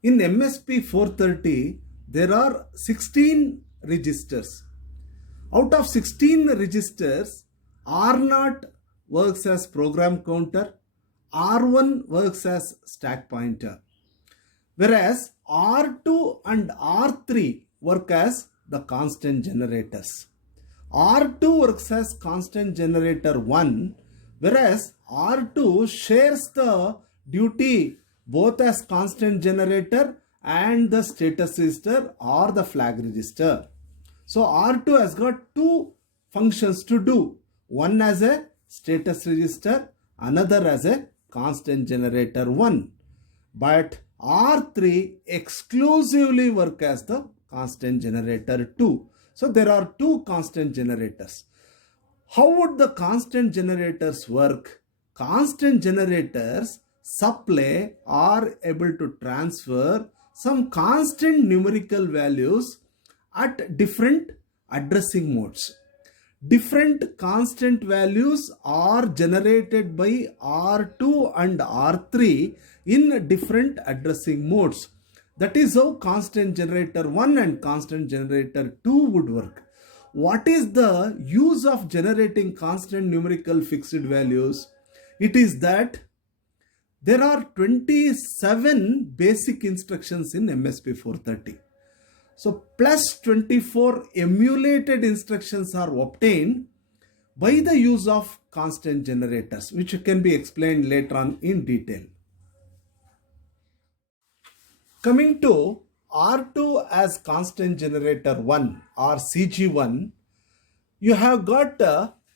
In MSP 430, there are 16 registers. Out of 16 registers, R0 works as program counter, R1 works as stack pointer, whereas R2 and R3 work as the constant generators. R2 works as constant generator 1, whereas R2 shares the duty both as constant generator and the status register or the flag register. So R2 has got two functions to do, one as a status register, another as a constant generator 1. But R3 exclusively work as the constant generator 2. So there are two constant generators. How would the constant generators work? Constant generators supply are able to transfer some constant numerical values at different addressing modes. Different constant values are generated by R2 and R3 in different addressing modes. That is how constant generator 1 and constant generator 2 would work. What is the use of generating constant numerical fixed values? It is that there are 27 basic instructions in MSP 430. So plus 24 emulated instructions are obtained by the use of constant generators, which can be explained later on in detail. Coming to R2 as constant generator 1 or CG1, you have got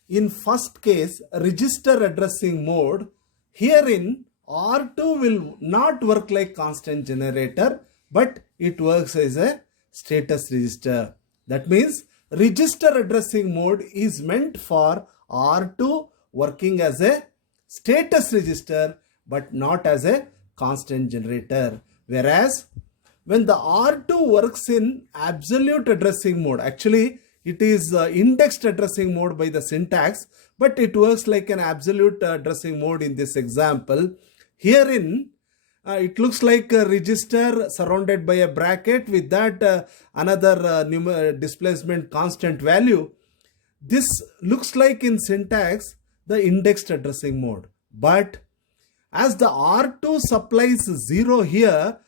in first case register addressing mode. Herein R2 will not work like constant generator, but it works as a status register. That means register addressing mode is meant for R2 working as a status register but not as a constant generator. Whereas when the R2 works in absolute addressing mode, actually it is indexed addressing mode by the syntax, but it works like an absolute addressing mode in this example. Herein it looks like a register surrounded by a bracket with that another displacement constant value. This looks like in syntax the indexed addressing mode, but as the R2 supplies 0 here,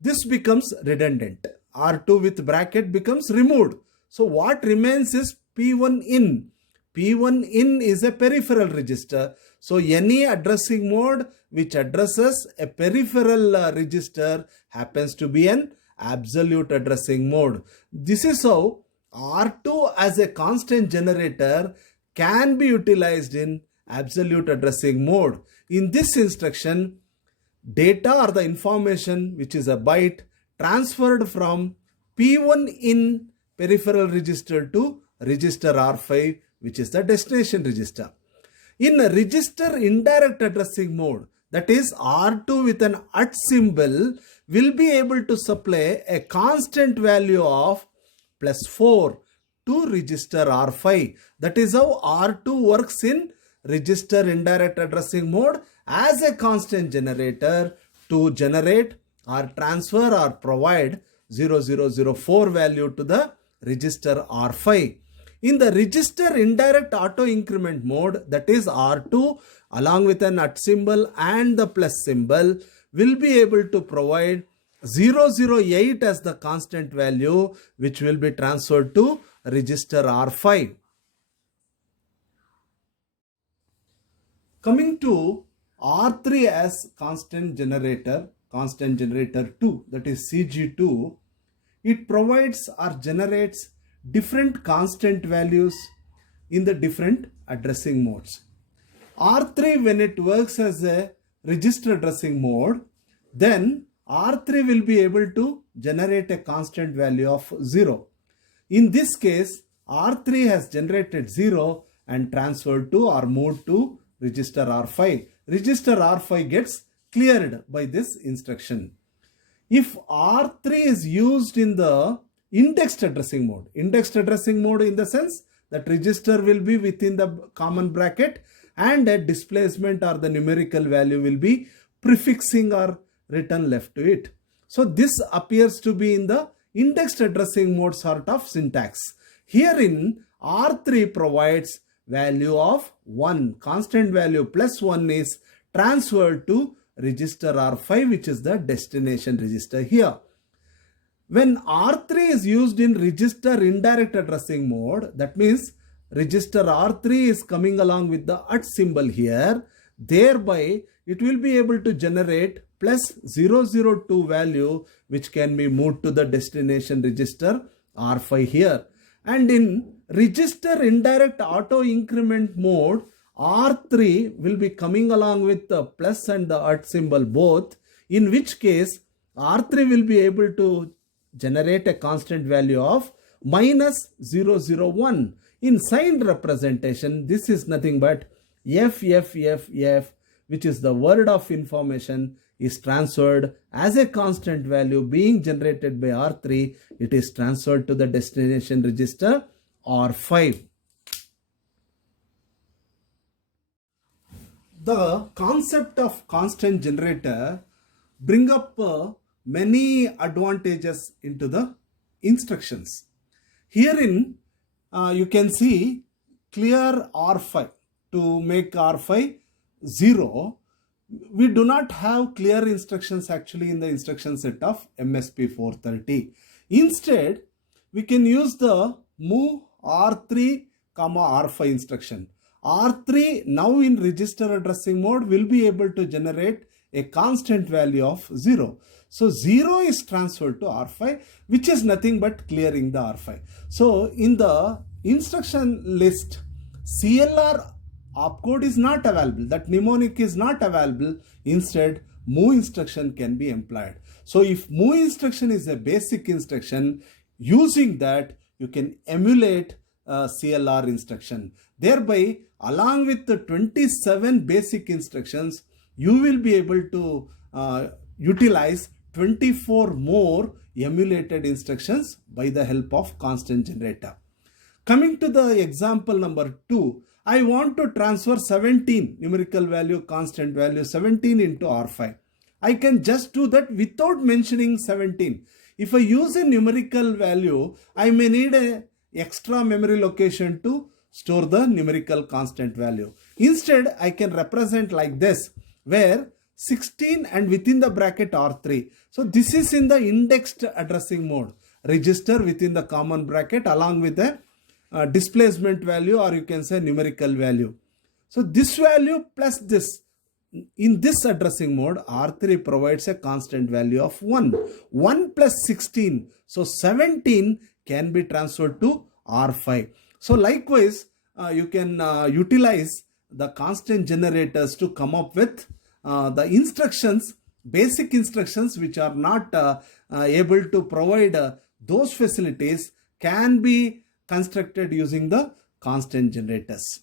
this becomes redundant. R2 with bracket becomes removed. So what remains is P1 in. P1 in is a peripheral register. So any addressing mode which addresses a peripheral register happens to be an absolute addressing mode. This is how R2 as a constant generator can be utilized in absolute addressing mode. In this instruction, data or the information which is a byte transferred from P1 in peripheral register to register R5, which is the destination register. In a register indirect addressing mode, that is R2 with an @ symbol will be able to supply a constant value of +4 to register R5. That is how R2 works in register indirect addressing mode as a constant generator to generate or transfer or provide 0004 value to the register R5. In the register indirect auto increment mode, that is R2 along with an @ symbol and the plus symbol will be able to provide 008 as the constant value which will be transferred to register R5. Coming to R3 as constant generator 2, that is CG2, it provides or generates different constant values in the different addressing modes. R3 when it works as a register addressing mode, then R3 will be able to generate a constant value of 0. In this case, R3 has generated 0 and transferred to or moved to register R5. Register R5 gets cleared by this instruction. If R3 is used in the indexed addressing mode in the sense that register will be within the common bracket and a displacement or the numerical value will be prefixing or written left to it. So this appears to be in the indexed addressing mode sort of syntax. Herein R3 provides value of 1, constant value plus 1 is transferred to register R5, which is the destination register here. When R3 is used in register indirect addressing mode, that means register R3 is coming along with the at symbol here, thereby it will be able to generate plus 002 value, which can be moved to the destination register R5 here. And in register indirect auto increment mode, R3 will be coming along with the plus and the at symbol both, in which case R3 will be able to generate a constant value of minus 001. In signed representation, this is nothing but F, which is the word of information, is transferred as a constant value being generated by R3. It is transferred to the destination register R5. The concept of constant generator bring up many advantages into the instructions. Herein you can see clear R5. To make R5 0, we do not have clear instructions actually in the instruction set of MSP 430. Instead, we can use the move R3, R5 instruction. R3 now in register addressing mode will be able to generate a constant value of 0. So 0 is transferred to R5, which is nothing but clearing the R5. So in the instruction list, CLR opcode is not available. That mnemonic is not available. Instead, move instruction can be employed. So if move instruction is a basic instruction, using that you can emulate CLR instruction. Thereby, along with the 27 basic instructions, you will be able to utilize 24 more emulated instructions by the help of constant generator. Coming to the example number 2, I want to transfer 17 numerical value, constant value 17 into R5. I can just do that without mentioning 17. If I use a numerical value, I may need a extra memory location to store the numerical constant value. Instead, I can represent like this, where 16 and within the bracket R3. So this is in the indexed addressing mode. Register within the common bracket along with a displacement value, or you can say numerical value. So this value plus this, in this addressing mode, R3 provides a constant value of 1. 1 plus 16. So 17 can be transferred to R5. So likewise, you can utilize the constant generators to come up with the instructions, basic instructions which are not able to provide those facilities can be constructed using the constant generators.